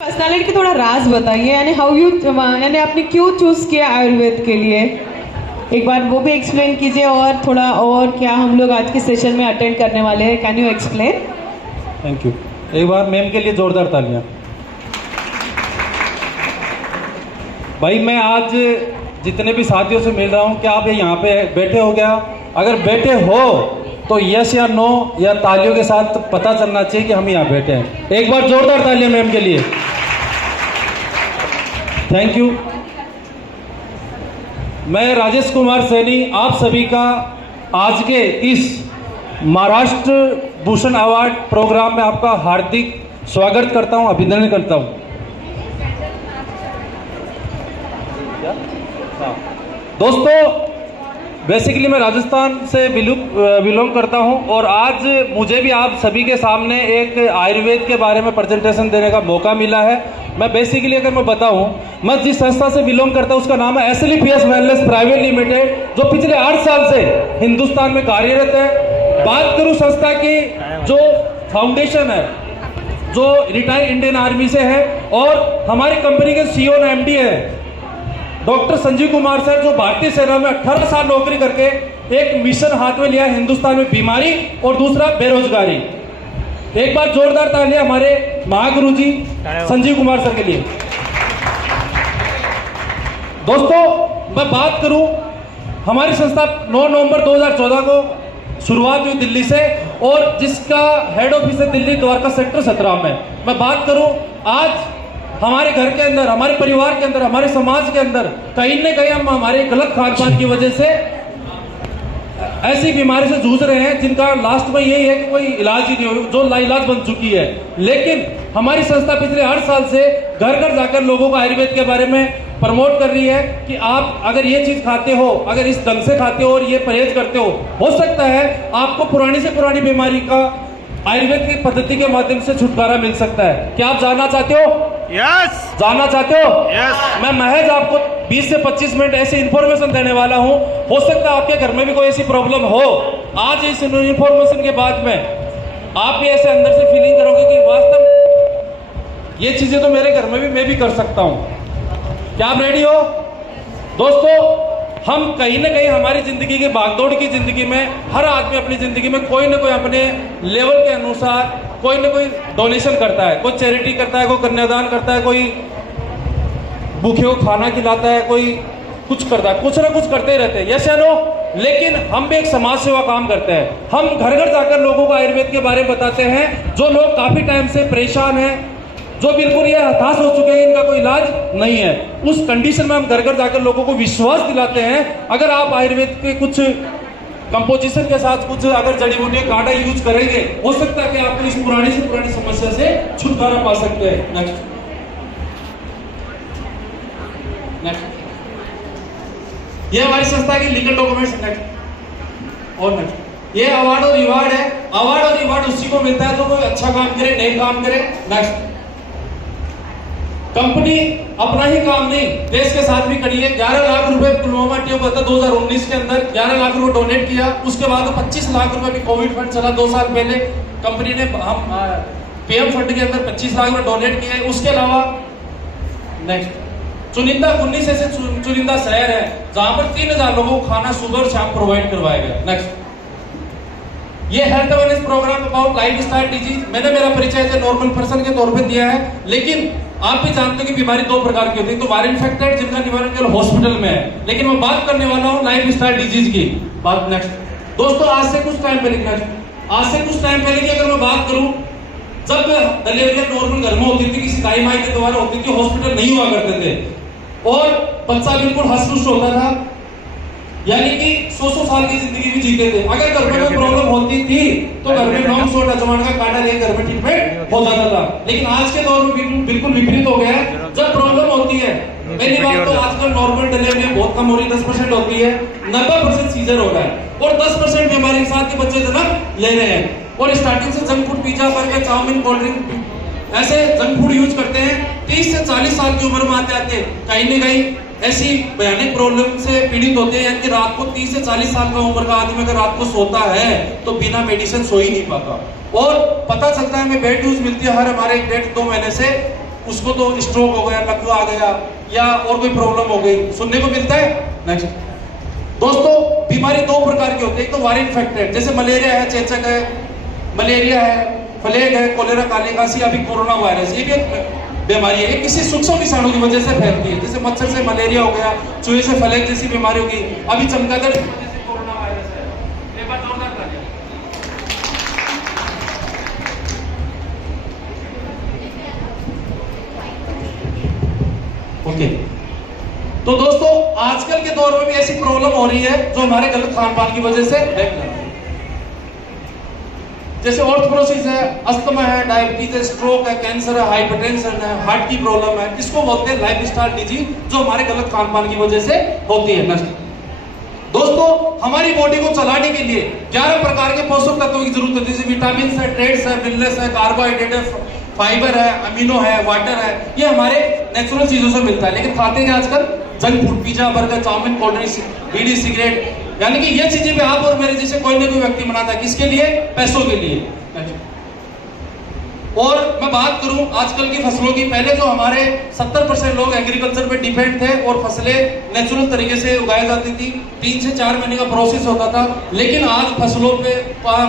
Personality की थोड़ा राज बताइए, यानी हाउ यू, यानी आपने क्यों चूज किया आयुर्वेद के लिए, एक बार वो भी एक्सप्लेन कीजिए। और थोड़ा और क्या हम लोग आज के सेशन में अटेंड करने वाले हैं, can you explain? Thank you. एक बार मैम के लिए जोरदार तालियां। भाई मैं आज जितने भी साथियों से मिल रहा हूं, क्या आप यहाँ पे बैठे हो क्या? अगर बैठे हो तो यस या नो या तालियों के साथ पता चलना चाहिए कि हम यहाँ बैठे हैं। एक बार जोरदार तालियां मैम के लिए। Thank you. मैं राजेश कुमार सैनी आप सभी का आज के इस महाराष्ट्र भूषण अवार्ड प्रोग्राम में आपका हार्दिक स्वागत करता हूं, अभिनंदन करता हूं। दोस्तों, बेसिकली मैं राजस्थान से बिलोंग करता हूं और आज मुझे भी आप सभी के सामने एक आयुर्वेद के बारे में प्रेजेंटेशन देने का मौका मिला है। मैं बेसिकली अगर मैं बताऊं, मैं जिस संस्था से बिलोंग करता हूं उसका नाम है SLPS वेलनेस प्राइवेट लिमिटेड, जो पिछले 8 साल से हिंदुस्तान में कार्यरत है। बात करूं संस्था की, जो फाउंडेशन है जो रिटायर्ड इंडियन आर्मी से है, और हमारी कंपनी के CEO और MD है डॉक्टर संजीव कुमार सर, जो भारतीय सेना में 18 साल नौकरी करके एक मिशन हाथ में लिया हिंदुस्तान में बीमारी और दूसरा बेरोजगारी। एक बार जोरदार तालियां हमारे महागुरु जी संजीव कुमार सर के लिए। दोस्तों, मैं बात करूं, हमारी संस्था 9 नवंबर 2014 को शुरुआत हुई दिल्ली से, और जिसका हेड ऑफिस है दिल्ली द्वारका सेक्टर 17 में। मैं बात करूं, आज हमारे घर के अंदर, हमारे परिवार के अंदर, हमारे समाज के अंदर कहीं न कहीं हम हमारे गलत खान पान की वजह से ऐसी बीमारी से जूझ रहे हैं जिनका लास्ट में यही है कि कोई इलाज ही नहीं हो, जो लाइलाज बन चुकी है। लेकिन हमारी संस्था पिछले 8 साल से घर घर जाकर लोगों को आयुर्वेद के बारे में प्रमोट कर रही है कि आप अगर ये चीज खाते हो, अगर इस ढंग से खाते हो और ये परहेज करते हो सकता है आपको पुरानी से पुरानी बीमारी का आयुर्वेद की पद्धति के माध्यम से छुटकारा मिल सकता है। क्या आप जानना चाहते हो? यस। जानना चाहते हो? यस। मैं महज आपको 20 से 25 मिनट ऐसी इंफॉर्मेशन देने वाला हूं। हो सकता है आपके घर में भी कोई ऐसी प्रॉब्लम हो। आज इस इंफॉर्मेशन के बाद में आप भी ऐसे अंदर से फीलिंग करोगे कि वास्तव ये चीजें तो मेरे घर में भी मैं भी कर सकता हूं। क्या आप रेडी हो? दोस्तों, हम कहीं ना कहीं हमारी जिंदगी की भागदौड़ की जिंदगी में हर आदमी अपनी जिंदगी में कोई ना कोई अपने लेवल के अनुसार कोई ना कोई डोनेशन करता है, कोई चैरिटी करता है, कोई कन्यादान करता है, कोई भूखे को खाना खिलाता है, कोई कुछ करता है, कुछ ना कुछ करते ही रहते हैं, यस या नो? लेकिन हम भी एक समाज सेवा काम करते हैं। हम घर घर जाकर लोगों को आयुर्वेद के बारे में बताते हैं। जो लोग काफी टाइम से परेशान हैं, जो बिल्कुल ये हताश हो चुके हैं, इनका कोई इलाज नहीं है, उस कंडीशन में हम घर घर जाकर लोगों को विश्वास दिलाते हैं। अगर आप आयुर्वेद के कुछ कंपोजिशन के साथ कुछ अगर जड़ी बूटी काढ़ा यूज करेंगे, हो सकता है कि आपको इस पुरानी से पुरानी समस्या से छुटकारा पा सकते हैं। नेक्स्ट। ये हमारी संस्था की लीगल डॉक्यूमेंट्स। नेक्स्ट। और नेक्स्ट। ये अवार्ड और रिवार्ड है। अवार्ड और रिवार्ड उसी को मिलता है जो कोई अच्छा काम करे, नए काम करे। नेक्स्ट। कंपनी अपना ही काम नहीं, देश के साथ भी खड़ी है। 11 लाख रुपए पुलवामा अटैक हुआ था 2019 के अंदर, 11 लाख रुपए डोनेट किया। उसके बाद 25 लाख रुपए भी कोविड फंड चला 2 साल पहले, कंपनी ने हम PM फंड के अंदर 25 लाख रुपए डोनेट किए। उसके अलावा नेक्स्ट, चुनिंदा 19 ऐसे चुनिंदा शहर है जहां पर 3000 लोगों को खाना सुबह और शाम प्रोवाइड करवाया गया। नेक्स्ट। ये health awareness programme about lifestyle disease, मैंने मेरा परिचय नॉर्मल पर्सन के तौर पे दिया है, लेकिन आप भी जानते हो कि बीमारी 2 प्रकार की होती है, तो वायरल इन्फेक्टेड जिनका निवारण केवल हॉस्पिटल में है, लेकिन मैं बात करने वाला हूं लाइफस्टाइल डिजीज की बात। नेक्स्ट। दोस्तों, आज से कुछ टाइम पहले की अगर मैं बात करूं, जब डिलीवरी नॉर्मल घर में होती थी, किसी दाई माई के द्वारा होती थी, हॉस्पिटल नहीं हुआ करते थे, और बच्चा बिल्कुल हष्ट-पुष्ट होता था, यानी कि 100 साल की जिंदगी भी जीते थे। अगर घर में कोई प्रॉब्लम होती थी तो घर में लौंग सोटा जमाने का काढ़ा लेकर घर में ट्रीटमेंट हो जाता था। लेकिन आज के दौर में बिल्कुल विपरीत हो गया है। जब प्रॉब्लम होती है, पहली बात तो आजकल नॉर्मल डिलीवरी बहुत कम हो रही है, 10% होती है, 90% सीजर हो रहा है, और 10% बीमारी के साथ के बच्चे जन्म ले रहे हैं। और स्टार्टिंग से junk food, pizza, burger, chow mein, cold drink ऐसे जंक फूड यूज करते हैं। 30 से 40 साल की उम्र में आते आते कहीं न कहीं ऐसी भयानक प्रॉब्लम से पीड़ित होते हैं, यानी कि रात को 30 से 40 साल का उम्र का आदमी अगर रात को सोता है तो बिना मेडिसिन सो ही नहीं पाता। और पता चलता है हमें बेड न्यूज मिलती है हर हमारे 1.5-2 महीने से उसको तो स्ट्रोक हो गया, लकवा आ गया या और कोई प्रॉब्लम हो गई, सुनने को मिलता है। नेक्स्ट दोस्तों, बीमारी दो प्रकार की होती है, एक तो वायरल इन्फेक्टेड जैसे मलेरिया है, चेचक है, मलेरिया है, प्लेग है, कोलेरा, काली खांसी, अभी कोरोना वायरस, ये भी एक बीमारी है। ये किसी सूक्ष्म विषाणु की वजह से फैलती है, जैसे मच्छर से मलेरिया हो गया, चूहे से प्लेग जैसी बीमारी होगी, अभी चमगादड़ जैसे कोरोना वायरस है। एक बार जोरदार तालियां। ओके, तो दोस्तों आजकल के दौर में भी ऐसी प्रॉब्लम हो रही है जो हमारे गलत खान पान की वजह से है, जैसे ऑर्थोरोसिस है, अस्थमा है, डायबिटीज है, स्ट्रोक है, कैंसर है, हाइपरटेंशन है, हार्ट की प्रॉब्लम है, इसको बोलते हैं लाइफस्टाइल डिजीज जो हमारे गलत खान पान की वजह से होती है। नेक्स्ट दोस्तों, हमारी बॉडी को चलाने के लिए 11 प्रकार के पोषक तत्वों की जरूरत होती है, जैसे विटामिन है, ट्रेट्स है, मिनरल्स है, कार्बोहाइड्रेट है, फाइबर है, अमीनो है, वाटर है, ये हमारे नेचुरल चीजों से मिलता है। लेकिन खाते हैं आजकल junk food, pizza, burger, chow mein, cold drinks, bidi, cigarette, यानी कि ये चीजें भी आप और मेरे जैसे कोई ना कोई व्यक्ति बनाता है, किसके लिए? पैसों के लिए। और मैं बात करूं आजकल की फसलों की, पहले तो हमारे 70% लोग एग्रीकल्चर पे डिपेंड थे और फसलें नेचुरल तरीके से उगाई जाती थी, 3 से 4 महीने का प्रोसेस होता था। लेकिन आज फसलों पे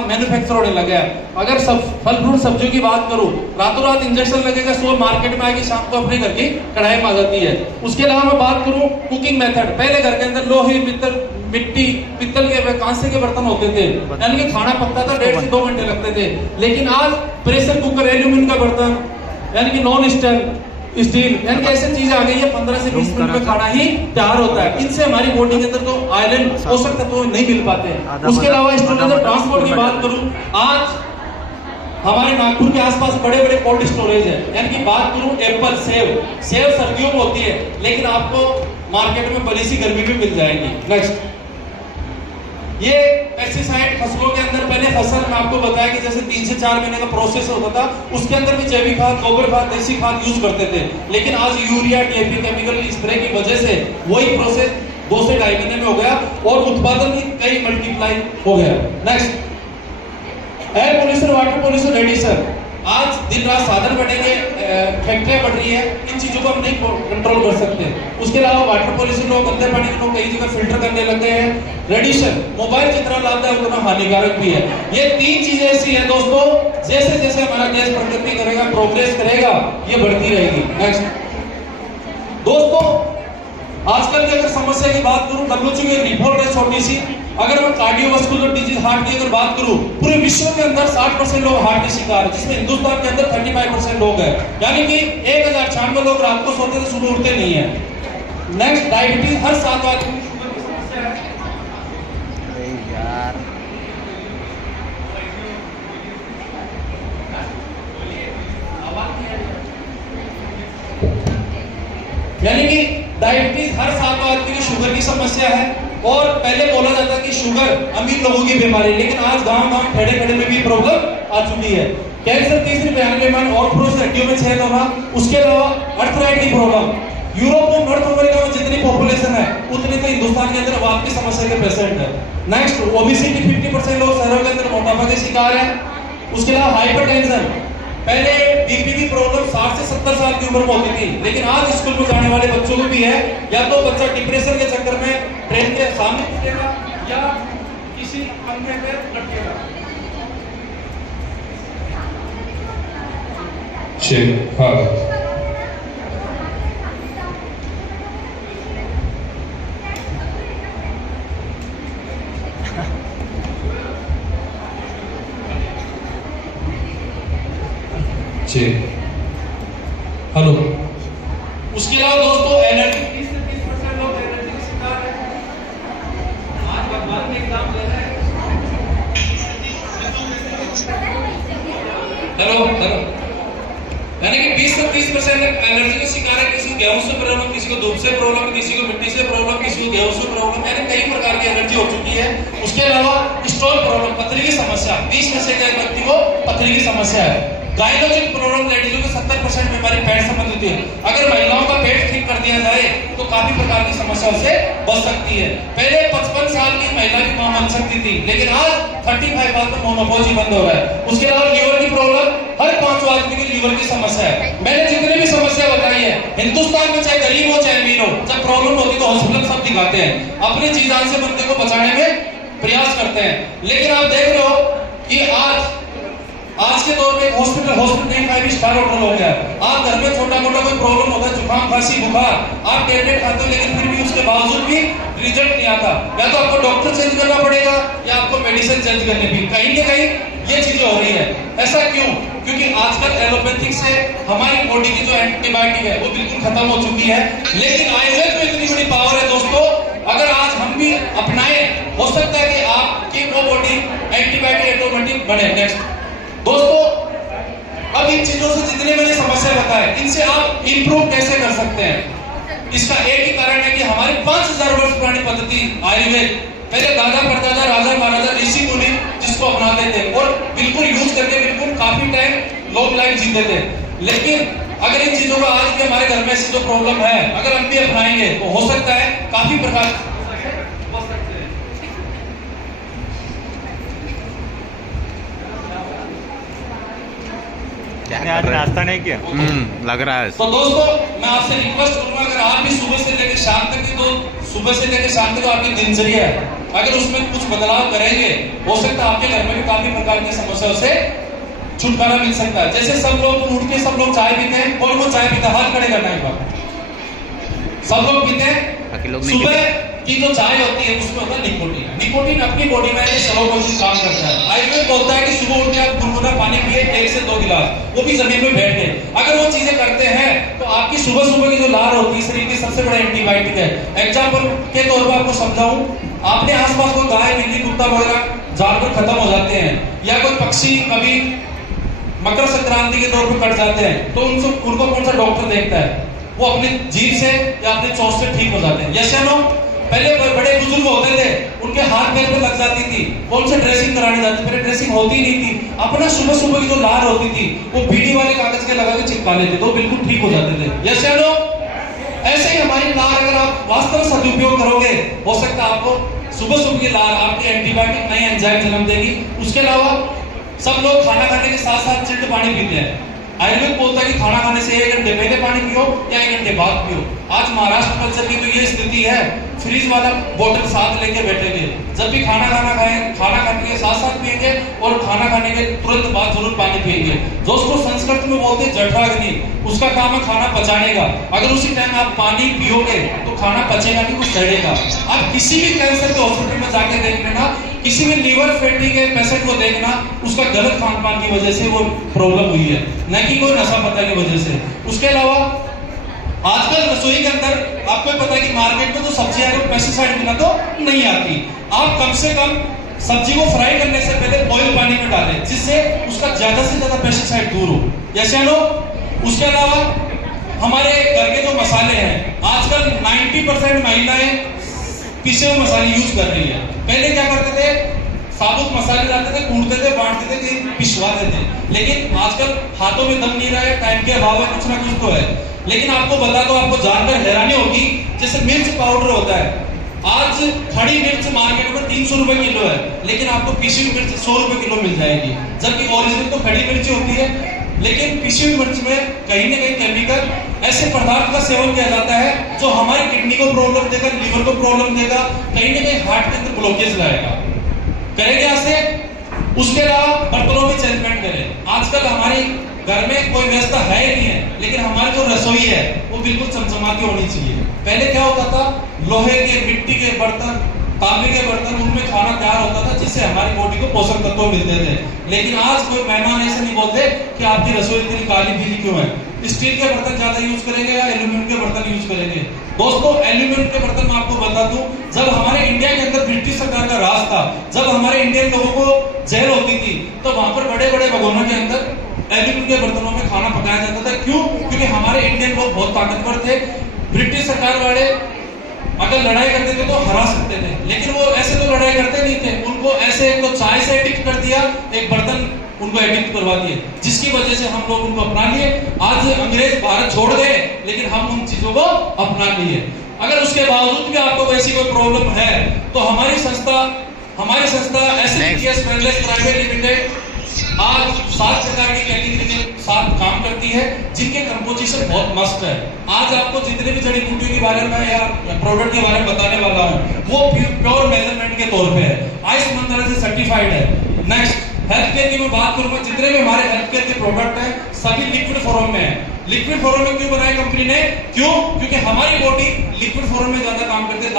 मैन्युफैक्चर होने लगा है। अगर सब फल फ्रूट सब्जियों की बात करूं, रातों रात इंजेक्शन लगेगा, सुबह मार्केट में आएगी, शाम को अपने घर की कढ़ाई में आ जाती है। उसके अलावा मैं बात करूं कुकिंग मेथड, पहले घर के अंदर लोहे, मिट्टी, पित्तल के, कांसे के बर्तन होते थे, यानी कि खाना पकता था 1.5 से 2 घंटे लगते थे। लेकिन आज प्रेशर कुकर, एल्यूमिनियम का बर्तन, यानी कि नॉन स्टील, यानी कि ऐसी चीज आ गई है 15 से 20 मिनट में खाना ही तैयार होता है। इनसे हमारी बॉडी के अंदर तो आयरन, पोषक तत्व नहीं मिल पाते हैं। उसके अलावा स्टोरेज, ट्रांसपोर्ट की बात करूं, आज हमारे नागपुर के आसपास बड़े बड़े कोल्ड स्टोरेज है, यानी कि बात करूं एप्पल, सेब सर्दियों में होती है, लेकिन आपको मार्केट में बड़ी सी गर्मी में मिल जाएगी। नेक्स्ट, ये पेस्टिसाइड फसलों के अंदर, पहले फसल में आपको बताया कि जैसे 3 से 4 महीने का प्रोसेस होता था, उसके अंदर भी जैविक खाद, गोबर खाद, देसी खाद यूज करते थे। लेकिन आज यूरिया, डीएपी, केमिकल स्प्रे की वजह से वही प्रोसेस 2 से 2.5 महीने में हो गया और उत्पादन भी कई मल्टीप्लाई हो गया। Next, air pollution, water pollution, radiation, आज दिन रात साधन बढ़ेंगे, फैक्ट्रियां बढ़ रही है, इन चीजों को हम नहीं कंट्रोल कर सकते। उसके अलावा वाटर पोल्यूशन, लोग गंदे पानी को कई जगह फिल्टर करने लग गए हैं। रेडिएशन, मोबाइल जितना लाभदायक उतना हानिकारक भी है। ये 3 चीजें ऐसी हैं दोस्तों, जैसे जैसे हमारा देश प्रगति करेगा, प्रोग्रेस करेगा, ये बढ़ती रहेगी। नेक्स्ट दोस्तों, आजकल की अगर समस्या की बात करूं, डब्ल्यूएचओ की एक रिपोर्ट है छोटी सी, अगर मैं कार्डियोवास्कुलर डिजीज, हार्ट की अगर बात करूं, पूरे विश्व के अंदर 60% लोग हार्ट के शिकार हैं, जिसमें हिंदुस्तान के अंदर 35% लोग हैं, यानी कि 1096 लोग रात को सोते थे, सुबह उठते नहीं है। नेक्स्ट, डायबिटीज, हर 7 आदमी में शुगर की समस्या है। यानी कि डायबिटीज हर 7 आदमी की शुगर की समस्या है। और पहले बोला जाता कि शुगर अमीर लोगों की बीमारी, लेकिन आज गांव-गांव, खेड़े-खेड़े में भी प्रॉब्लम आ चुकी है। कैंसर 30 में, ऑर्थोरोसिस हड्डियों में छेद होना, उसके अलावा अर्थराइट की प्रॉब्लम। यूरोप में, नॉर्थ अमेरिका में जितनी पॉपुलेशन है उतनी तो हिंदुस्तान के अंदर वात की समस्या के पेशेंट है। नेक्स्ट, ओबेसिटी, 50% लोग शहरों के अंदर मोटापा के शिकार हैं। उसके अलावा हाइपरटेंशन, पहले बीपी की प्रॉब्लम 60 से 70 साल की उम्र में होती थी, लेकिन आज स्कूल में जाने वाले बच्चों को भी है। या तो बच्चा डिप्रेशन के चक्कर में ट्रेन के सामने टूटेगा या किसी पंखे पे लटकेगा। हेलो, उसके अलावा दोस्तों एनर्जी, 30 से 30% लोग एनर्जी के शिकार हैं। आज भगवान ने एग्जाम दे रहे हैं। हेलो, यानी कि 20 से 30% एनर्जी के शिकार है। किसी को गेहूं से प्रॉब्लम, किसी को धूप से प्रॉब्लम, किसी को मिट्टी से प्रॉब्लम, किसी को गेहूं से प्रॉब्लम, यानी कई प्रकार की एनर्जी हो चुकी है। उसके अलावा स्टोन प्रॉब्लम, पथरी की समस्या, 20 में से एक व्यक्ति को पथरी की समस्या है। गायनोलॉजिक प्रॉब्लम, लेडीजों को 70% बीमारी पेट संबंधित है। अगर महिलाओं का पेट ठीक कर दिया जाए तो काफी प्रकार की समस्याओं से बच सकती है। पहले 55 साल की महिला की मां बन सकती थी, लेकिन आज 35 साल में मेनोपॉज बंद हो रहा है। उसके अलावा लीवर की प्रॉब्लम, हर 5वां आदमी की लीवर की समस्या है। मैंने जितने भी समस्या बताई है, हिंदुस्तान में चाहे गरीब हो चाहे अमीर हो, जब प्रॉब्लम होती है तो हॉस्पिटल सब दिखाते हैं, अपनी जी जान से बंदे को बचाने में प्रयास करते हैं। लेकिन आप देख रहे हो कि आज के दौर में हॉस्पिटल नहीं 5 स्टार होटल हो गया। आप घर में छोटा मोटा कोई प्रॉब्लम होता है, जुकाम खांसी बुखार, आप टेबलेट खाते हो, लेकिन फिर भी उसके बावजूद भी रिजल्ट नहीं आता। या तो आपको डॉक्टर चेंज करना पड़ेगा या आपको मेडिसिन चेंज करनी भी, कहीं ना कहीं ये चीजें हो रही है। ऐसा क्यों? क्योंकि आजकल एलोपैथिक से हमारी बॉडी की जो एंटीबायोटिक है वो बिल्कुल खत्म हो चुकी है। लेकिन आयुर्वेद में इतनी बड़ी पावर है दोस्तों, अगर आज हम भी अपनाए, हो सकता है कि आपकी वो बॉडी एंटीबायोटिक ऑटोमेटिक बने। नेक्स्ट दोस्तों, अब इन चीजों से जितने मैंने समस्या बताए, इनसे आप इंप्रूव कैसे कर सकते हैं? इसका एक ही कारण है कि हमारी 5000 वर्ष पुरानी पद्धति आयुर्वेद, पहले दादा परदादा राजा महाराजा ऋषि मुनि जिसको अपनाते थे और बिल्कुल यूज करके बिल्कुल काफी टाइम लॉन्ग लाइफ जीते थे। लेकिन अगर इन चीजों का आज भी हमारे घर में ऐसी जो प्रॉब्लम है, अगर हम भी अपनाएंगे तो हो सकता है काफी प्रकार आज नाश्ता नहीं किया लग रहा है। तो दोस्तों, मैं आपसे रिक्वेस्ट करूंगा, अगर आप भी सुबह से लेकर शाम तक की, तो सुबह से लेकर शाम तक आपकी दिनचर्या है, अगर उसमें कुछ बदलाव करेंगे, हो सकता है आपके घर में भी काफी प्रकार की समस्याओं से छुटकारा मिल सकता है। जैसे सब लोग उठ के सब लोग चाय पीते हैं, कौन वो चाय पीता है? हाथ खड़े करना एक बार। सब लोग पीते हैं। सुबह की जो चाय होती है उसमें होता है निकोटीन। निकोटीन अपनी बॉडी में स्लो मोशन काम करता है। आयुर्वेद बोलता है कि सुबह उठ के आप गुनगुना पानी पिए 1 से 2 गिलास, वो भी जमीन में बैठ के। अगर वो चीजें करते हैं तो आपकी सुबह सुबह की जो लार होती है शरीर की सबसे बड़ा एंटीबायोटिक है। एग्जाम्पल के तौर पर आपको समझाऊं, आपने आसपास कोई गाय बिल्ली कुत्ता वगैरह जानवर खत्म हो जाते हैं, या कोई पक्षी कभी मकर संक्रांति के तौर पर कट जाते हैं, तो उनको कौन सा डॉक्टर देखता है? वो अपनी जीभ से या अपनी चोट से ठीक हो जाते हैं। यस या नो? पहले बड़े बुजुर्ग होते थे, उनके हाथ पैर पे लग जाती थी, कौन से ड्रेसिंग करानी जाती, पहले ड्रेसिंग होती नहीं थी, अपना सुबह सुबह की जो लार होती थी वो बीड़ी वाले कागज के लगा के चिपका लेते, तो बिल्कुल ठीक हो जाते थे। यस या नो? ऐसे ही हमारी लार अगर आप वास्तव में सदुपयोग करोगे, हो सकता है आपको सुबह सुबह की लार आपकी एंटीबायोटिक नई एंजाइम जन्म देगी। उसके अलावा सब लोग खाना खाने के साथ साथ चिल्ड पानी पीते हैं। आयुर्वेद बोलता है कि खाना खाने से 1 घंटे पहले पानी पियो या 1 घंटे बाद पियो। आज महाराष्ट्र कल्चर की तो ये स्थिति है, फ्रीज वाला बोतल साथ लेके बैठेंगे, जब भी खाना खाने के साथ साथ पिएंगे और खाना खाने के तुरंत बाद जरूर पानी पिएंगे। दोस्तों, संस्कृत में बोलते हैं जठराग्नि, उसका काम है खाना पचाने का। अगर उसी टाइम आप पानी पियोगे तो खाना पचेगा नहीं, वो सड़ेगा। आप किसी भी कैंसर के हॉस्पिटल में जाके देख लेना, किसी भी लीवर फैटी के पेशेंट को देखना, उसका गलत खान पान की वजह से वो प्रॉब्लम हुई है, न कि कोई नशा पता की वजह से। उसके अलावा आजकल रसोई के अंदर आपको पता है कि मार्केट में जो सब्जी आ रही है पेस्टिसाइड बिना तो नहीं आती। आप कम से कम सब्जी को फ्राई करने से पहले बॉइल पानी में डालें, जिससे उसका ज्यादा से ज्यादा पेस्टिसाइड दूर हो। जैसे लो, उसके अलावा हमारे घर के जो मसाले हैं, आजकल 90% महिलाएं पिसे हुए मसाले यूज कर रही है। पहले क्या करते थे? साबुत मसाले लाते थे, कूटते थे, बांटते थे, पिसवाते थे। लेकिन आजकल हाथों में दम नहीं रहा है, टाइम के अभाव है, कुछ ना कुछ तो है। लेकिन आपको बता दो, आपको जानकर हैरानी होगी, जैसे मिर्च पाउडर होता है, आज खड़ी मिर्च मार्केट में 300 रुपए किलो है, लेकिन आपको पिसी हुई मिर्च 100 रुपए किलो मिल जाएगी। जबकि ओरिजिनल तो खड़ी मिर्च होती है, लेकिन पिसी हुई मिर्च में कहीं ना कहीं केमिकल ऐसे पदार्थ का सेवन किया जाता है जो हमारी किडनी को प्रॉब्लम देगा, लीवर को प्रॉब्लम देगा, कहीं ना कहीं हार्ट के अंदर ब्लॉकेज लाएगा। करेंगे ऐसे। उसके अलावा बर्तनों में चेंजमेंट करें। आजकल हमारे घर में कोई व्यवस्था है ही नहीं है, लेकिन हमारी जो रसोई है वो बिल्कुल चमचमाती होनी चाहिए। पहले क्या होता था? लोहे के, मिट्टी के बर्तन, तांबे के बर्तन, उनमें खाना तैयार होता था, जिससे हमारी बॉडी को पोषक तत्व मिलते थे। लेकिन आज कोई मेहमान ऐसे नहीं बोलते कि आपकी रसोई इतनी काली पीली क्यों है। स्टील के बर्तन ज्यादा यूज करेंगे या एल्यूमिनियम के बर्तन यूज करेंगे? दोस्तों, एल्यूमिनियम के बर्तन मैं आपको बता दूं, जब हमारे इंडिया के अंदर ब्रिटिश सरकार का राज था, जब हमारे इंडियन लोगों को जेल होती थी, तो वहां पर बड़े बड़े भगोनों के अंदर एल्यूमिनियम के बर्तनों में खाना पकाया जाता था। क्यों? क्योंकि हमारे इंडियन लोग बहुत ताकतवर थे। ब्रिटिश सरकार वाले अगर लड़ाई करते थे तो हरा सकते थे, लेकिन वो ऐसे तो लड़ाई करते नहीं थे। उनको ऐसे एक तो चाय से एडिक्ट कर दिया, एक बर्तन उनको एडिक्ट करवा दिए, जिसकी वजह से हम लोग उनको अपना लिए। आज अंग्रेज भारत छोड़ गए, लेकिन हम उन चीजों को अपना लिए। अगर उसके बावजूद भी आपको वैसी कोई प्रॉब्लम है तो हमारी संस्था प्राइवेट लिमिटेड आज 7 प्रकार की कैटेगरी के साथ काम करती है, जिनके कंपोजिशन बहुत मस्त है। आज आपको जितने भी जड़ी बूटियों के बारे में या प्रोडक्ट के बारे में बताने वाला हूँ, वो प्योर मेजरमेंट के तौर पे है, आइस मंत्रालय से सर्टिफाइड है। नेक्स्ट, हेल्थ केयर की मैं बात करूंगा, जितने भी हमारे हेल्थ केयर के प्रोडक्ट हैं सभी लिक्विड फॉर्म में है। लिक्विड फॉर्म में क्यों बनाया कंपनी ने? क्यों? क्योंकि हमारी बॉडी लिक्विड फॉर्म में ज्यादा काम करती है,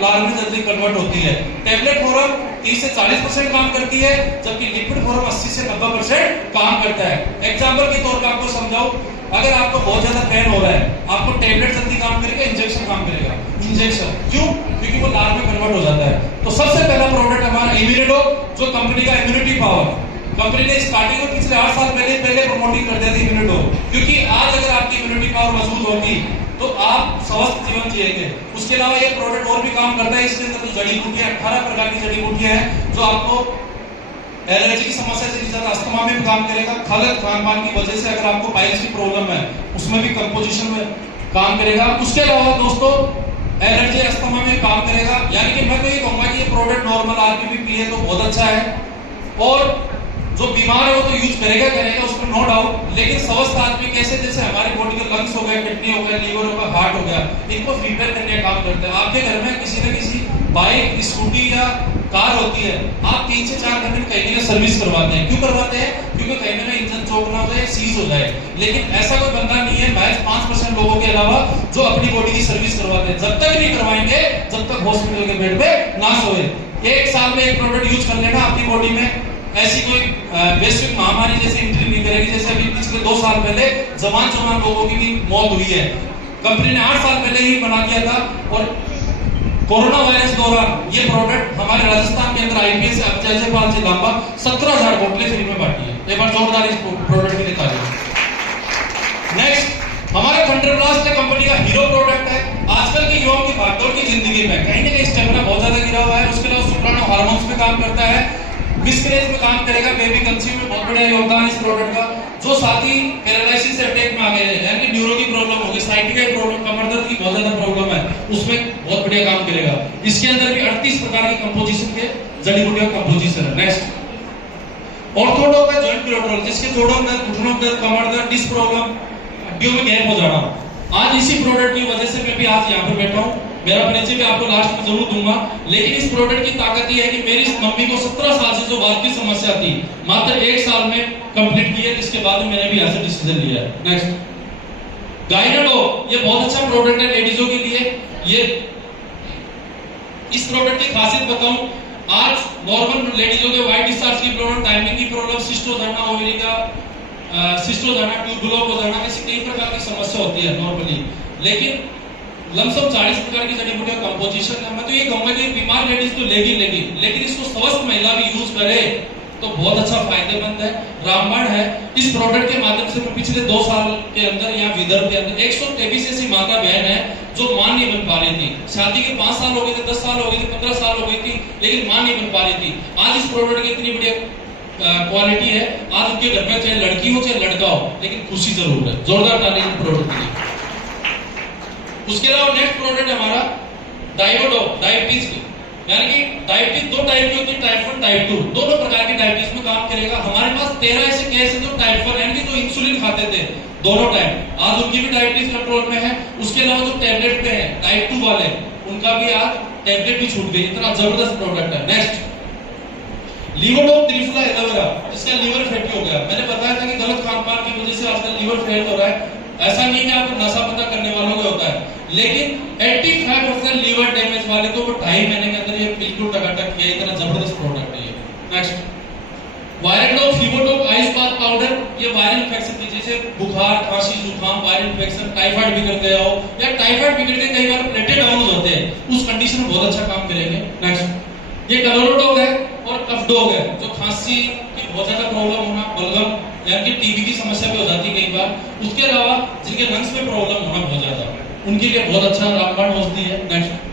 लार में जल्दी कन्वर्ट होती है। टैबलेट फॉर्म 30 से 40% काम करती है, जबकि लिक्विड फॉर्म 80 से 90% काम करता है। एग्जांपल के तौर पर आपको समझाऊं, अगर आपको बहुत ज्यादा पेन हो रहा है, आपको टैबलेट जल्दी काम करेगा, इंजेक्शन काम करेगा? इंजेक्शन। क्यों? क्योंकि वो लार में कन्वर्ट हो जाता है। तो सबसे पहला प्रोडक्ट हमारा इम्यूनिडो, जो कंपनी का इम्यूनिटी पावर, कंपनी ने स्टार्टिंग में पिछले 8 साल पहले प्रमोटिंग कर दिया था इम्यूनिडो, क्योंकि आज अगर आपकी इम्यूनिटी पावर मजबूत होगी तो आप स्वस्थ जीवन जिएंगे। उसके अलावा ये प्रोडक्ट और भी काम करता है, इसके अंदर जो जड़ी बूटियां 18 प्रकार की जड़ी बूटियां हैं, जो आपको एलर्जी की समस्या से ज्यादा अस्थमा में भी काम करेगा। खालत खान-पान की वजह से अगर आपको पाइल्स की प्रॉब्लम है, उसमें भी कंपोजिशन में काम करेगा। उसके अलावा दोस्तों एलर्जी अस्थमा में काम करेगा। यानी कि मैं तो ये कहूंगा कि ये प्रोडक्ट नॉर्मल आदमी भी पिए तो बहुत अच्छा है, और जो बीमार है वो तो यूज करेगा उसमें नो डाउट। लेकिन स्वस्थ आदमी कैसे, जैसे हमारी बॉडी के लंग्स हो गए, किडनी हो गया, लीवर हो गया, हार्ट हो गया, इनको रिपेयर करने का काम करते हैं। आपके घर में किसी न किसी बाइक, स्कूटी या कार होती है, आप 3 से 4 घंटे में कहीं ना सर्विस करवाते हैं। क्यों करवाते हैं? क्योंकि कहीं ना इंजन चौक ना हो जाए, सीज हो जाए। लेकिन ऐसा कोई बंदा नहीं है, महज 5% लोगों के अलावा, जो अपनी बॉडी की सर्विस करवाते हैं। जब तक नहीं करवाएंगे, जब तक हॉस्पिटल के बेड पे ना सोए। 1 साल में एक प्रोडक्ट यूज कर लेना, अपनी बॉडी में ऐसी कोई वैश्विक महामारी जैसे एंट्री नहीं करेगी, जैसे अभी पिछले 2 साल पहले जवान लोगों की भी मौत हुई है। कंपनी ने 8 साल पहले ही बना दिया था, और कोरोना वायरस दौरान ये प्रोडक्ट हमारे राजस्थान के अंदर आईपीएस से अफजलपाल से लांबा 17,000 बोतलें फ्री में बांटी है। एक बार जोरदार इस प्रोडक्ट के लिए तारीफ। नेक्स्ट, हमारा थंडर ब्लास्ट है, कंपनी का हीरो प्रोडक्ट है। आजकल के युवाओं की भागदौड़ की जिंदगी में कहीं ना कहीं स्टेमिना बहुत ज्यादा गिरा हुआ है। उसके अलावा सुप्रानो हार्मोन्स पे काम करता है, मिसकैरेज में काम करेगा, बेबी कंसीव में बहुत बड़ा योगदान इस प्रोडक्ट का। जो साथी पैरालिसिस से अटैक में आ गए हैं, यानी कि न्यूरो की प्रॉब्लम होगी, साइटिका की प्रॉब्लम, कमर दर्द की बहुत ज्यादा प्रॉब्लम है, उसमें बहुत बढ़िया काम करेगा। इसके अंदर भी 38 प्रकार के कंपोजिशन के जड़ी बूटियों का कंपोजिशन है। नेक्स्ट, ऑर्थोडॉक है जॉइंट प्रोटोकॉल, जिसके जोड़ों में घुटनों दर्द, कमर दर्द, डिस्क प्रॉब्लम, हड्डियों में गैप हो जाना। आज इसी प्रोडक्ट की वजह से मैं भी आज यहाँ पर बैठा हूँ। मेरा परिचय भी आपको लास्ट में जरूर दूंगा, लेकिन इस प्रोडक्ट की ताकत ये है कि मेरी मम्मी को 17 साल से जो बात की समस्या थी, मात्र 1 साल में कंप्लीट की है, जिसके बाद मैंने भी ऐसा डिसीजन लिया है। नेक्स्ट, गाइनाडो, ये बहुत अच्छा प्रोडक्ट है लेडीजों के लिए। ये इस प्रोडक्ट की खासियत बताऊं, आज नॉर्मल लेडीजों के व्हाइट डिस्चार्ज की प्रॉब्लम, टाइमिंग की प्रॉब्लम, सिस्टोडर्मा ओवरी का सिस्टोडर्मा, ट्यूब ब्लॉक हो जाना, ऐसी कई प्रकार की समस्या होती है नॉर्मली। लेकिन लमसम 40 प्रकार की जड़ी बूटियों का कंपोजिशन है। मैं तो ये कहूंगा कि बीमार लेडीज तो लेगी, लेकिन इसको स्वस्थ महिला भी यूज करे तो बहुत अच्छा फायदेमंद है। रामबाण है, इस प्रोडक्ट के माध्यम से पिछले 2 साल के अंदर यहाँ विदर्भ के अंदर 123 ऐसी माता बहन है जो मां नहीं बन पा रही थी। शादी के 5 साल हो गए थे, 10 साल हो गए थे, 15 साल हो गई थी, लेकिन मां नहीं बन पा रही थी। आज इस प्रोडक्ट की इतनी बढ़िया क्वालिटी है, आज उनके घर में चाहे लड़की हो चाहे लड़का हो, लेकिन खुशी जरूर है। जोरदार ताली इस प्रोडक्ट के लिए। उसके अलावा नेक्स्ट प्रोडक्ट हमारा डाइवोडो, डायबिटीज की, यानी कि डायबिटीज 2 टाइप की होती है, टाइप 1 टाइप 2, दोनों प्रकार की डायबिटीज में काम करेगा। हमारे पास 13 ऐसे केस हैं जो टाइप 1 यानी कि जो इंसुलिन खाते थे दोनों टाइम, आज उनकी भी डायबिटीज कंट्रोल में है। उसके अलावा जो टैबलेट पे है टाइप 2 वाले, उनका भी आज टैबलेट भी छूट गई। इतना जबरदस्त प्रोडक्ट है। नेक्स्ट, लीवोडोप त्रिफला एलोवेरा, जिसका लीवर फैटी हो गया। मैंने बताया था कि गलत खान-पान की वजह से आजकल लीवर फेल हो रहा है। ऐसा नहीं है आपको नशा पता करने वालों को होता है, लेकिन 85% लीवर डैमेज वाले को वो 2.5 महीने के अंदर ये बिल्कुल टकाटक किया। इतना जबरदस्त प्रोडक्ट है ये। नेक्स्ट, वायरडो फीवरडोप आइस बाथ पाउडर, ये वायरल इन्फेक्शन की जैसे बुखार, खांसी, जुकाम, वायरल इन्फेक्शन, टाइफाइड बिगड़ गया हो या टाइफाइड बिगड़ के कई बार प्लेटेलेट डाउन हो जाते हैं, उस कंडीशन में बहुत अच्छा काम करेंगे। नेक्स्ट, ये कलोरोडॉग है और कफडॉग है, जो खांसी की बहुत ज्यादा प्रॉब्लम होना, बलगम यानी कि टीबी की समस्या भी हो जाती है कई बार। उसके अलावा जिनके लंग्स में प्रॉब्लम होना बहुत ज्यादा, उनके लिए बहुत अच्छा रामबाण औषधि है। नेक्स्ट,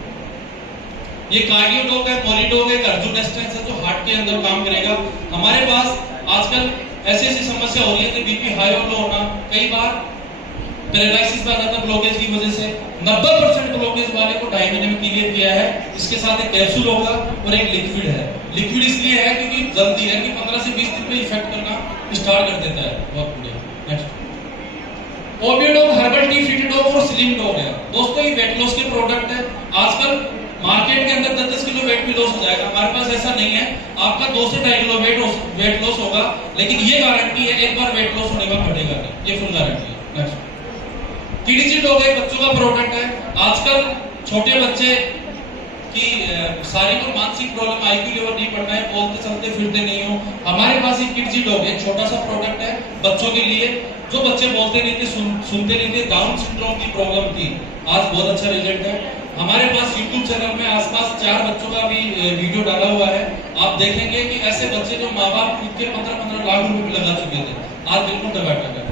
ये कार्डियोडॉग है, पॉलीडॉग है, कार्जुनेस्टेंस है, जो हार्ट के अंदर काम करेगा। हमारे पास आजकल ऐसी समस्या हो रही है कि बीपी हाई और लो होना, कई बार पैरालिसिस आ जाता है ब्लॉकेज की वजह से। 90% ब्लॉकेज वाले को 2.5 महीने में क्लियर किया है। इसके साथ एक कैप्सूल होगा और एक लिक्विड है। लिक्विड इसलिए है क्योंकि जल्दी है कि 15 से 20 दिन में इफेक्ट करना स्टार्ट कर देता है। बहुत बढ़िया। नेक्स्ट, ओबिडोग हर्बल टी फिट डॉग और स्लिम डॉग है। दोस्तों ये वेट लॉस के प्रोडक्ट है। आजकल मार्केट के अंदर 10-10 किलो वेट भी लॉस हो जाएगा। हमारे पास ऐसा नहीं है, आपका 2 से 2.5 किलो वेट लॉस होगा, लेकिन ये गारंटी है एक बार वेट लॉस होने का घटेगा नहीं, ये फुल गारंटी है। नेक्स्ट, किडजी डॉग है, बच्चों का प्रोडक्ट है। आजकल छोटे बच्चे की शारीरिक और मानसिक प्रॉब्लम, आईक्यू लेवल नहीं बढ़ना है, बोलते चलते फिरते नहीं हो, हमारे पास एक किडजी डॉग है, छोटा सा प्रोडक्ट है बच्चों के लिए। जो बच्चे बोलते नहीं थे, सुनते नहीं थे, डाउन सिंड्रोम की प्रॉब्लम थी, आज बहुत अच्छा रिजल्ट है। हमारे पास YouTube चैनल में आसपास 4 बच्चों का भी वीडियो डाला हुआ है। आप देखेंगे कि ऐसे बच्चे जो माँ बाप खुद के 15-15 लाख रुपए भी लगा चुके थे, आज बिल्कुल टकाटक है।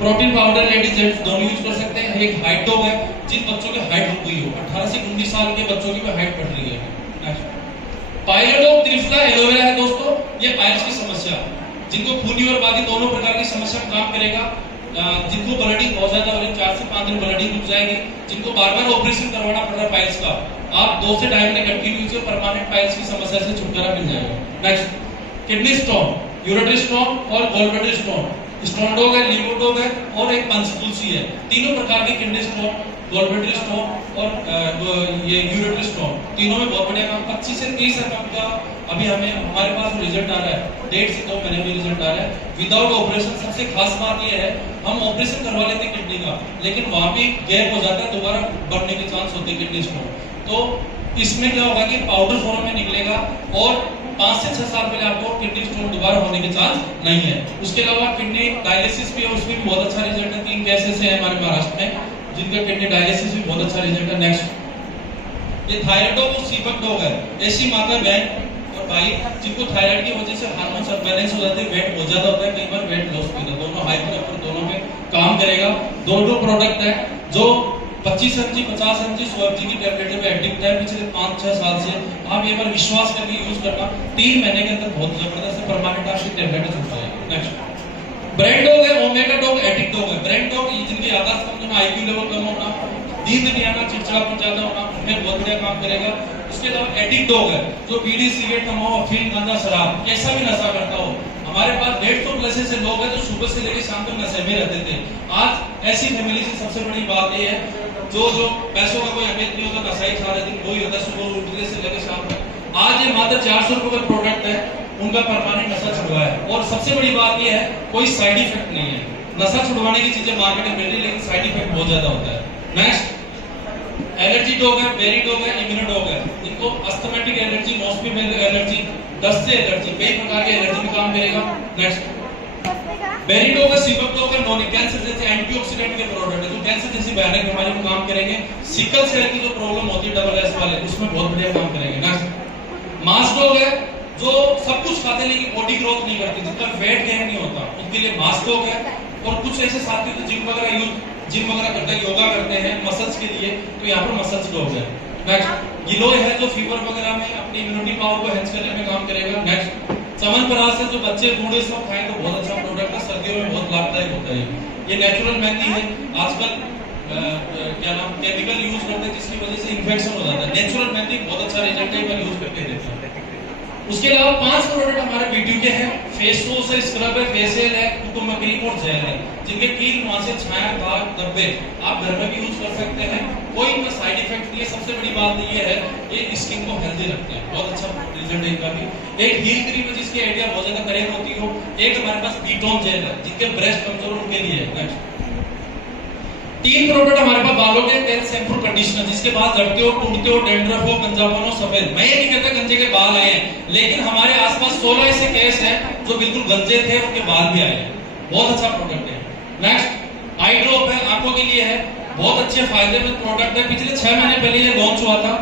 प्रोटीन पाउडर लेडीज जेंट्स दोनों यूज कर सकते हैं। एक हाइट डॉग है, जिन बच्चों की हाइट रुक गई हो, 18 से 19 साल के बच्चों की भी हाइट बढ़ रही है। पायलोडोग त्रिफला एलोवेरा है दोस्तों, ये पाइल्स की समस्या, जिनको खूनी और बादी दोनों प्रकार की समस्या में काम करेगा, जिनको ब्लडिंग बहुत ज्यादा हो रही है, 4 से 5 दिन ब्लडिंग रुक जाएगी, जिनको बार-बार ऑपरेशन करवाना पड़ रहा है पाइल्स का, आप 2 से 2.5 महीने कंटिन्यू से परमानेंट पाइल्स की समस्या से छुटकारा मिल जाएगा। Next, kidney stone, ureteric stone और गॉलब्लैडर स्टोन। स्टोन डॉग है, लीमो डॉग है और एक पंचतुलसी है। तीनों प्रकार के किडनी स्टोन, गॉलब्लैडर स्टोन और ये यूरेटरी स्टोन, तीनों में बहुत बढ़िया काम। 25 से 30 एमएम का अभी हमारे पास रिजल्ट आ रहा है, 1.5 से 2 महीने में रिजल्ट आ रहा है विदाउट ऑपरेशन। सबसे खास बात ये है, हम ऑपरेशन करवा लेते किडनी का, लेकिन वहां भी गैप हो जाता है, दोबारा बढ़ने के चांस होते हैं किडनी स्टोन। तो इसमें क्या होगा कि पाउडर फॉर्म में निकलेगा और 5 से 6 साल पहले आपको किडनी स्टोन दोबारा होने के चांस नहीं है। उसके अलावा किडनी डायलिसिस भी है, उसमें भी बहुत अच्छा रिजल्ट है। 3 केसेस है हमारे महाराष्ट्र में जिनका किडनी डायलिसिस भी बहुत अच्छा रिजल्ट है। नेक्स्ट, ये थायराइड डॉग और सीपक डॉग है। ऐसी माता बहन और भाई जिनको थायराइड की वजह से हार्मोन्स अनबैलेंस हो जाते हैं, वेट बहुत ज्यादा होता है, कई बार वेट लॉस भी होता है, दोनों हाइपर अपर दोनों में काम करेगा। दोनों प्रोडक्ट है जो 25 mg 50 mg 100 mg की टैबलेट पे एडिक्ट है पिछले 5-6 साल से। आप ये बार विश्वास करके यूज करना, 3 महीने के अंदर बहुत जबरदस्त परमानेंट आपकी टैबलेट छूट जाएगी। नेक्स्ट, ब्रेन डॉग है, ओमेगा डॉग, एडिक्ट डॉग है। ब्रेन डॉग जिनकी याददाश्त कम होना, आईक्यू लेवल कम होना, नींद नहीं आना, चिड़चिड़ापन ज्यादा होना, उन्हें बहुत बढ़िया काम करेगा। उसके अलावा एडिक्ट डॉग है, जो बीड़ी सिगरेट तंबाकू अफीम गांजा शराब कैसा भी नशा करता हो। हमारे पास 150 प्लस ऐसे लोग हैं जो सुबह से लेकर शाम तक नशे में रहते थे। आज ऐसी फैमिली से सबसे बड़ी बात ये है, जो पैसों का कोई अहमियत नहीं होता, नशा ही खा रहे थे, वही होता है सुबह उठने से लेकर शाम तक। आज ये मात्र 400 रुपए का प्रोडक्ट है, उनका परमानेंट नशा छुड़वा है। और सबसे बड़ी बात ये है, कोई साइड इफेक्ट नहीं है। नशा छुड़वाने की चीजें मार्केट में मिल रही है, लेकिन साइड इफेक्ट बहुत ज्यादा होता है। नेक्स्ट, एलर्जी डॉग है, बेरी डॉग है, इम्यूनो डॉग है। इनको अस्थमेटिक एलर्जी, मौसमी एलर्जी, डस्ट से एलर्जी, कई प्रकार की एलर्जी में काम करेगा। नेक्स्ट, बेरी डॉग है, सीपक डॉग है, नॉन कैंसर जैसे एंटीऑक्सीडेंट के प्रोडक्ट है, जो कैंसर जैसी भयानक बीमारी में काम करेंगे। सिकल सेल की जो प्रॉब्लम होती है डबल एस वाले, उसमें बहुत बढ़िया काम करेंगे। नेक्स्ट, मास डॉग है, जो सब कुछ खाते हैं लेकिन बॉडी ग्रोथ नहीं करती, जिनका वेट गेन नहीं होता, उनके लिए मास डॉग है। और कुछ ऐसे साथी जो जिम वगैरह करते हैं, योगा करते हैं मसल्स के लिए, तो यहाँ पर मसल्स डॉग है। नेक्स्ट, गिलोय है, जो फीवर वगैरह में अपनी इम्यूनिटी पावर को एनहांस करने में काम करेगा। नेक्स्ट, चमनप्राश है, जो बच्चे बूढ़े सब खाएं तो बहुत अच्छा प्रोडक्ट है, सर्दियों में बहुत लाभदायक होता है। ये नेचुरल मेहंदी है, आजकल क्या नाम केमिकल यूज करते हैं जिसकी वजह से इन्फेक्शन हो जाता है। नेचुरल मेहंदी बहुत अच्छा रिजल्ट है, यूज करके देखते हैं। उसके अलावा 5 प्रोडक्ट हमारे वीडियो के हैं। फेस वॉश है, स्क्रब है, फेशियल है, कुकुम्बर क्रीम और जेल है, जिनके कील मुहासे छाया दाग धब्बे आप घर में भी यूज कर सकते हैं, कोई इनका साइड इफेक्ट नहीं है। सबसे बड़ी बात ये है, ये स्किन को हेल्दी रखते हैं, बहुत अच्छा रिजल्ट है इनका भी। एक हील क्रीम है, जिसकी आइडिया बहुत ज्यादा करेक्ट होती हो। एक हमारे पास कीटोन जेल है, जिनके ब्रेस्ट कमजोर उनके लिए है। 3 प्रोडक्ट हमारे पास बालों के तेल, शैम्पू, कंडीशनर, जिसके बाद झड़ते हो, टूटते हो, डैंड्रफ हो, गंजापन हो, सफेद। मैं ये नहीं कहता गंजे के बाल आए हैं, लेकिन हमारे आसपास 16 ऐसे केस हैं जो बिल्कुल गंजे थे, उनके बाल भी आए हैं। बहुत अच्छा प्रोडक्ट है। नेक्स्ट, आई ड्रॉप है, आंखों के लिए है, बहुत अच्छे फायदेमंद प्रोडक्ट है। पिछले 6 महीने पहले ये लॉन्च हुआ था,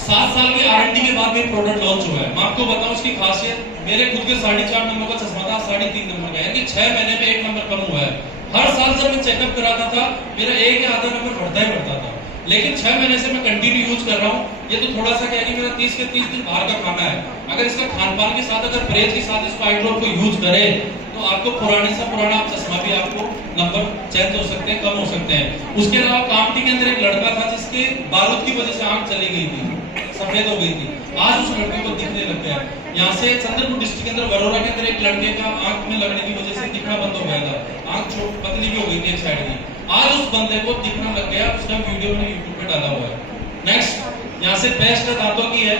7 साल की R&D के बाद ये प्रोडक्ट लॉन्च हुआ है। मैं आपको बताऊं उसकी खासियत, मेरे खुद के 4.5 नंबर का चश्मा था, 3.5 नंबर का, यानी 6 महीने में 1 नंबर कम हुआ है। हर साल जब मैं चेकअप कराता था, मेरा 1 या आधा नंबर बढ़ता ही बढ़ता था, लेकिन 6 महीने से मैं कंटिन्यू यूज कर रहा हूँ। ये तो थोड़ा सा क्या है कि मेरा 30 के 30 दिन बाहर का खाना है, अगर इसका खान पान के साथ अगर परहेज के साथ इसको आई ड्रॉप को यूज करें, तो आपको पुराने से पुराना चश्मा भी आपको नंबर चेंज हो सकते हैं, कम हो सकते हैं। उसके अलावा कामटी के अंदर एक लड़का था जिसके बारूद की वजह से आंख चली गई थी, सफेद हो गई थी, आज उस लड़के को दिखने लग गया। यहाँ से चंद्रपुर डिस्ट्रिक्ट के अंदर वरोरा के अंदर एक लड़के का आंख में लगने की वजह से दिखना बंद हो गया था, आंख छोटी पतली भी हो गई थी एक साइड की, आज उस बंदे को दिखना लग गया। उसका वीडियो मैंने यूट्यूब पे डाला हुआ है। नेक्स्ट यहाँ से पेस्ट है दांतों की है,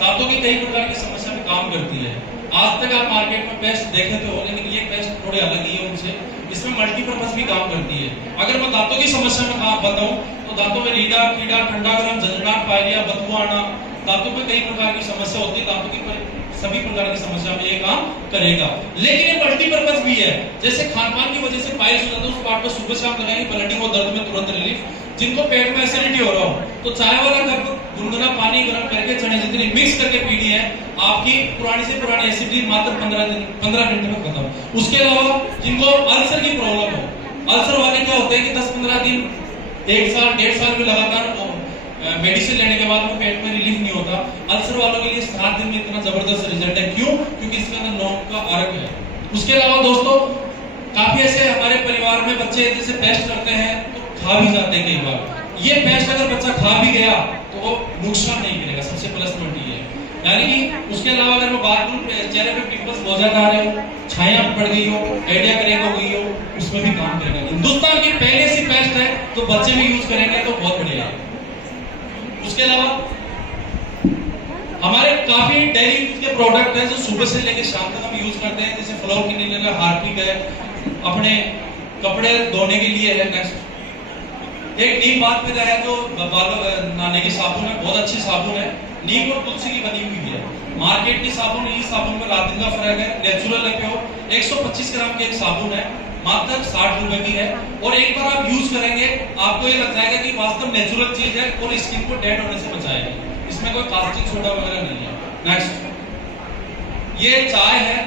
दांतों की कई प्रकार की समस्या में काम करती है। आज तक आप मार्केट में पेस्ट देखे तो हो, लेकिन ये पेस्ट थोड़े अलग ही है उनसे, इसमें मल्टीपर्पज भी काम करती है। अगर मैं दांतों की समस्या में काम बताऊं तो दांतों में रीढ़ा, कीड़ा, ठंडा गरम, झंझनाट, पायरिया, बदबू आना, दांतों में कई प्रकार की समस्या होती है। दांतों की सभी प्रकार की समस्या में ये काम करेगा। लेकिन ये मल्टीपर्पज भी है। जैसे खान-पान की वजह से पाइल्स हो जाता है, उस पार्ट पर सुबह शाम लगाएंगे, ब्लीडिंग और दर्द में तुरंत रिलीफ। जिनको पेट में एसिडिटी हो रहा हो तो चाय वाला कप गुनगुना पानी गर्म करके चने जितनी मिक्स करके पीनी है, आपकी पुरानी से पुरानी एसिडिटी मात्र 15 मिनट में खत्म। उसके अलावा जिनको अल्सर की प्रॉब्लम हो, अल्सर वाले क्या होते हैं कि 10-15 दिन, 1 साल, 1.5 साल में लगातार मेडिसिन लेने के बाद में पेट में रिलीफ नहीं होता, अल्सर वालों के लिए 7 दिन में इतना जबरदस्त रिजल्ट है। क्यों? क्योंकि इसके अंदर लौंग का अर्क है। उसके अलावा दोस्तों काफी ऐसे हमारे परिवार में बच्चे जैसे पेस्ट करते हैं तो खा भी जाते हैं कई बार। ये पेस्ट अगर बच्चा खा भी गया तो वो नुकसान नहीं करेगा, सबसे प्लस पॉइंट ये है। यानी कि उसके अलावा अगर मैं बात करूं चेहरे पे पिंपल्स बहुत ज्यादा आ रहे हो, छाया पड़ गई हो, एडिया क्रैक हो गई हो, उसमें भी काम करेगा। हिंदुस्तान की पहले सी पेस्ट है तो बच्चे भी यूज करेंगे तो बहुत बढ़िया है। उसके अलावा हमारे काफी डेली यूज के प्रोडक्ट हैं जो सुबह से लेकर शाम तक हम यूज करते हैं, जैसे फ्लोर क्लीनर है, हार्पिक है, अपने कपड़े धोने के लिए है। नेक्स्ट एक नीम बात पे है जो बाल नहाने की साबुन है, बहुत अच्छी साबुन है, नीम और तुलसी की बनी हुई है। मार्केट की साबुन इस साबुन में लाख दिन का फर्क है। नेचुरल है प्योर, 125 ग्राम की एक साबुन है, मात्र 60 रुपए की है। और एक बार आप यूज करेंगे आपको ये लग जाएगा कि वास्तव नेचुरल चीज है और स्किन को डेड होने से बचाएगी, इसमें कोई कास्टिंग सोडा वगैरह नहीं है। नेक्स्ट ये चाय है,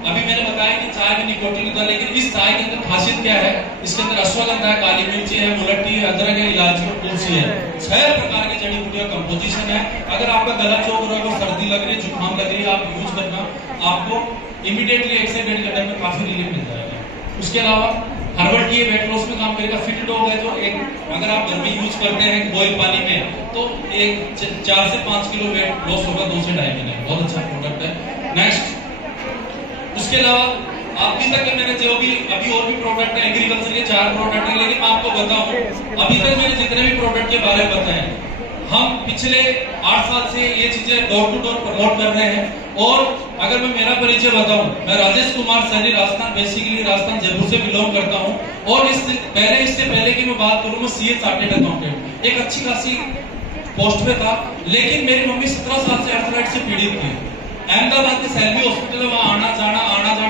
अभी मैंने बताया कि चाय में निकोटीन होता है, लेकिन इस चाय के अंदर खासियत क्या है, इसके अंदर अश्वगंधा है, काली मिर्ची है, मुलट्टी है, अदरक है, इलायची और तुलसी है। 6 प्रकार की जड़ी बूटियां कंपोजिशन है। अगर आपका गला चौक रहा है, सर्दी लग रही है, जुकाम लग रही है, आप यूज करना, आपको इमीडिएटली 1 से 1.5 घंटे में काफी रिलीफ मिल जाएगा। उसके अलावा हर्बल टी वेट लॉस में काम करेगा। फिट डॉग है जो एक अगर आप घर में यूज करते हैं बॉइल पानी में तो एक 4 से 5 किलो वेट लॉस होगा 2 से 2.5 महीने, बहुत अच्छा प्रोडक्ट है। नेक्स्ट उसके अलावा अभी तक मैंने जो भी अभी और भी प्रोडक्ट है, एग्रीकल्चर के 4 प्रोडक्ट है, लेकिन मैं आपको बताऊं अभी तक मैंने जितने भी प्रोडक्ट के बारे में बताए, हम पिछले 8 साल से ये चीजें डोर टू डोर प्रमोट कर रहे हैं। और अगर मैं मेरा परिचय बताऊं, मैं राजेश कुमार सैनी, राजस्थान, बेसिकली राजस्थान जयपुर से बिलोंग करता हूं। और इससे पहले की मैं बात करूं, मैं सीए चार्टेड अकाउंटेंट, एक अच्छी खासी पोस्ट पे था, लेकिन मेरी मम्मी 17 साल से आर्थराइटिस से पीड़ित थी। अहमदाबाद के सैलवी हॉस्पिटल में आना जाना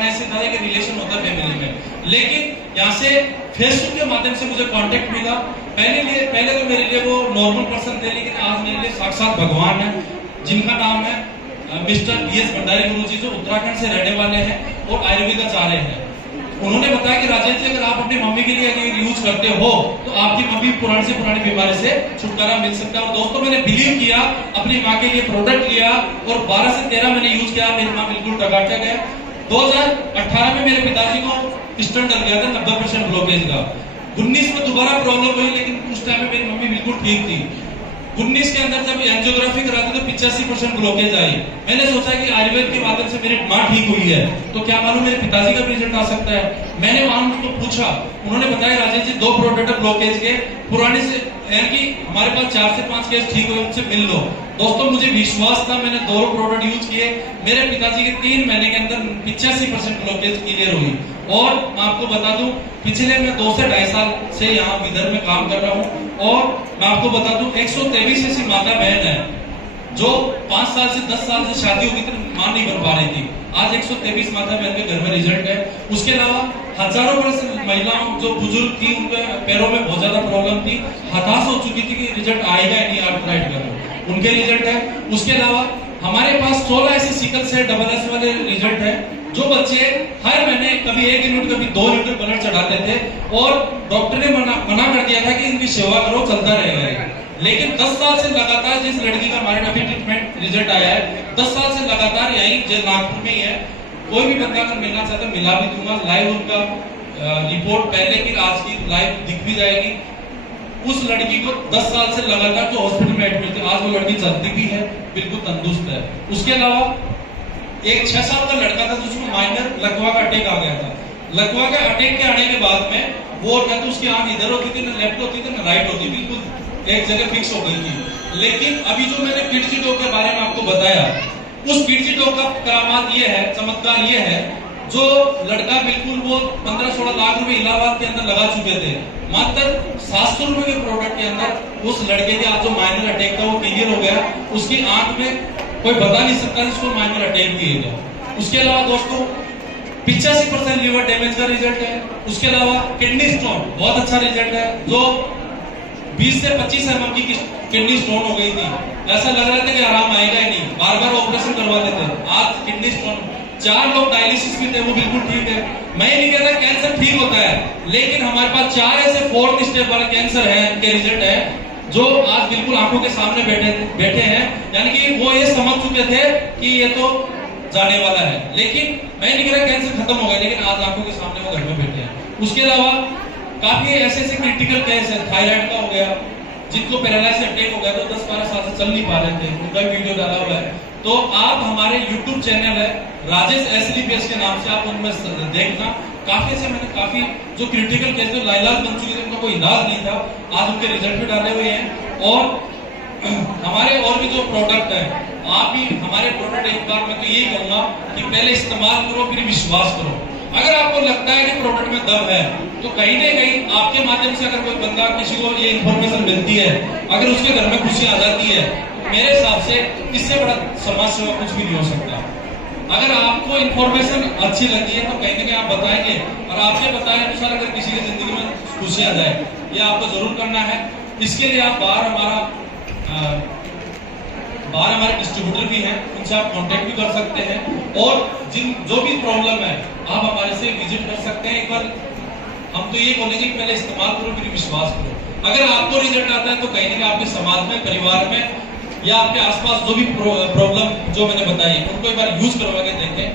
ऐसे तरह के रिलेशन होता है फैमिली में। लेकिन यहाँ से फेसबुक के माध्यम से मुझे कांटेक्ट मिला। पहले तो मेरे लिए वो नॉर्मल पर्सन थे, लेकिन आज मेरे लिए साक्षात भगवान है, जिनका नाम है मिस्टर बीएस भंडारी गुरुजी, जो उत्तराखंड से रहने वाले हैं और आयुर्वेदाचार्य हैं। उन्होंने बताया कि राजेश जी अगर आप अपनी मम्मी के लिए अगर यूज करते हो तो आपकी मम्मी पुरानी से पुरानी बीमारी से छुटकारा मिल सकता है। और दोस्तों मैंने बिलीव किया, अपनी माँ के लिए प्रोडक्ट लिया और 12 से 13 महीने यूज किया, मेरी माँ बिल्कुल टकाटक है। 2018 में मेरे पिताजी को स्टंट डल गया था 90% ब्लॉकेज का। 19 में दोबारा प्रॉब्लम हुई, लेकिन उस टाइम में मेरी मम्मी बिल्कुल ठीक थी। 19 के अंदर जब एंजियोग्राफी कराते तो 85% ब्लॉकेज आई। मैंने सोचा कि आयुर्वेद के माध्यम से मेरी माँ ठीक हुई है तो क्या मालूम मेरे पिताजी का रिजल्ट आ सकता है। मैंने वहां उनको पूछा, उन्होंने बताया राजेश जी 2 प्रोडक्ट है ब्लॉकेज के, पुराने से यानी कि हमारे पास 4 से 5 केस ठीक हुए, उनसे मिल लो। दोस्तों मुझे विश्वास था, मैंने 2 प्रोडक्ट यूज किए, मेरे पिताजी के 3 महीने के अंदर 85% ब्लॉकेज क्लियर हुई। और मैं आपको बता दूं पिछले मैं 2 से 2.5 साल से यहाँ विदर्भ में काम कर रहा हूँ। और मैं आपको बता दूं 123 ऐसी माता बहन है जो 5 साल से 10 साल से शादी होगी तो मां नहीं बन पा रही थी, आज 123 माता बहन के घर में रिजल्ट है। उसके अलावा हजारों परसेंट महिलाओं जो बुजुर्ग थी, उनके पैरों में बहुत ज्यादा प्रॉब्लम थी, हताश हो चुकी थी कि रिजल्ट आएगा ही नहीं आर्थराइटिस का, तो उनके रिजल्ट है। उसके अलावा हमारे पास 16 ऐसे सिकल सेल डबल एस वाले रिजल्ट है, जो बच्चे हर महीने कभी 1 यूनिट कभी 2 लीटर ब्लड चढ़ाते थे और डॉक्टर ने मना कर दिया था कि इनकी सेवा करो, चलता रहेगा। लेकिन 10 साल से लगातार जिस लड़की का हमारे अभी ट्रीटमेंट रिजल्ट आया है, 10 साल से लगातार यही जो नागपुर में ही है, कोई भी बंदा अगर मिलना चाहता है मिला भी दूंगा, लाइव उनका रिपोर्ट पहले की आज की लाइव दिख भी जाएगी। उस लड़की को 10 साल से लगातार जो हॉस्पिटल में एडमिट थी, आज वो लड़की चलती भी है, बिल्कुल तंदुरुस्त है। उसके अलावा एक 6 साल का लड़का था जिसको माइनर लकवा का अटैक आ गया था। लकवा के अटैक के आने के बाद में वो ना तो उसकी आंख इधर होती थी, ना लेफ्ट होती थी, ना राइट होती, बिल्कुल एक जगह फिक्स हो गई थी। लेकिन अभी जो मैंने किडजी डॉग के बारे में आपको बताया, उस किडजी डॉग का करामात ये है, चमत्कार ये है, जो लड़का बिल्कुल वो 15-16 लाख रुपए इलाहाबाद के अंदर लगा चुके थे, मात्र 700 रुपए के प्रोडक्ट के अंदर उस लड़के के आज जो माइनर अटैक था वो क्लियर हो गया। उसकी आंख में कोई बता नहीं सकता जिसको माइनर अटैक किएगा। उसके अलावा दोस्तों 85% लिवर डैमेज का रिजल्ट है। उसके अलावा किडनी स्टोन बहुत अच्छा रिजल्ट है। जो 20 से 25 mm की किडनी स्टोन हो गई थी, ऐसा लग रहा था कि आराम आएगा ही नहीं, बार बार ऑपरेशन करवाते थे। आज किडनी स्टोन 4 लोग डायलिसिस में थे, वो बिल्कुल ठीक है। मैं नहीं कहता कैंसर ठीक होता है, लेकिन हमारे पास 4 ऐसे 4th स्टेप वाले कैंसर है के रिजल्ट है जो आज बिल्कुल आंखों के सामने बैठे हैं। यानी कि वो ये समझ चुके थे कि ये तो जाने वाला है, लेकिन मैं नहीं कह रहा कैंसर खत्म हो गया, लेकिन आज आंखों के सामने वो घर में बैठे हैं। उसके अलावा काफी ऐसे क्रिटिकल केस है, थायराइड का हो गया, जिनको पैरालाइसिस अटैक हो गया तो 10-12 साल से चल नहीं पा रहे थे, उनका वीडियो डाला हुआ है। तो आप हमारे YouTube चैनल है राजेश SLPS के नाम से, आप उनमें देखना। काफी ऐसे मैंने काफी जो क्रिटिकल केस जो लाइलाज बन चुके थे, उनका कोई इलाज नहीं था, आज उनके रिजल्ट भी डाले हुए हैं। और हमारे और भी जो प्रोडक्ट है, आप भी हमारे प्रोडक्ट एक बार मैं तो यही कहूंगा कि पहले इस्तेमाल करो फिर विश्वास करो। अगर आपको लगता है कि प्रोडक्ट में दम है तो कहीं ना कहीं आपके माध्यम से अगर कोई बंदा किसी को ये इंफॉर्मेशन मिलती है, अगर उसके घर में खुशी आ जाती है, मेरे हिसाब से इससे बड़ा समाज सेवा कुछ भी नहीं हो सकता। अगर आपको इंफॉर्मेशन अच्छी लगी है तो कहीं ना कहीं आप बताएंगे, और आपके बताए अनुसार अगर किसी की जिंदगी में खुशी आ जाए, ये आपको जरूर करना है। इसके लिए आप बाहर हमारे डिस्ट्रीब्यूटर भी हैं, उनसे आप कांटेक्ट भी कर सकते हैं, और जो भी प्रॉब्लम है आप हमारे से विजिट कर सकते हैं। एक बार हम तो ये बोलेंगे कि पहले इस्तेमाल करो फिर विश्वास करो। अगर आपको रिजल्ट आता है तो कहीं ना कहीं आपके समाज में, परिवार में या आपके आसपास जो भी प्रॉब्लम जो मैंने बताई उनको एक बार यूज करवा के देखें।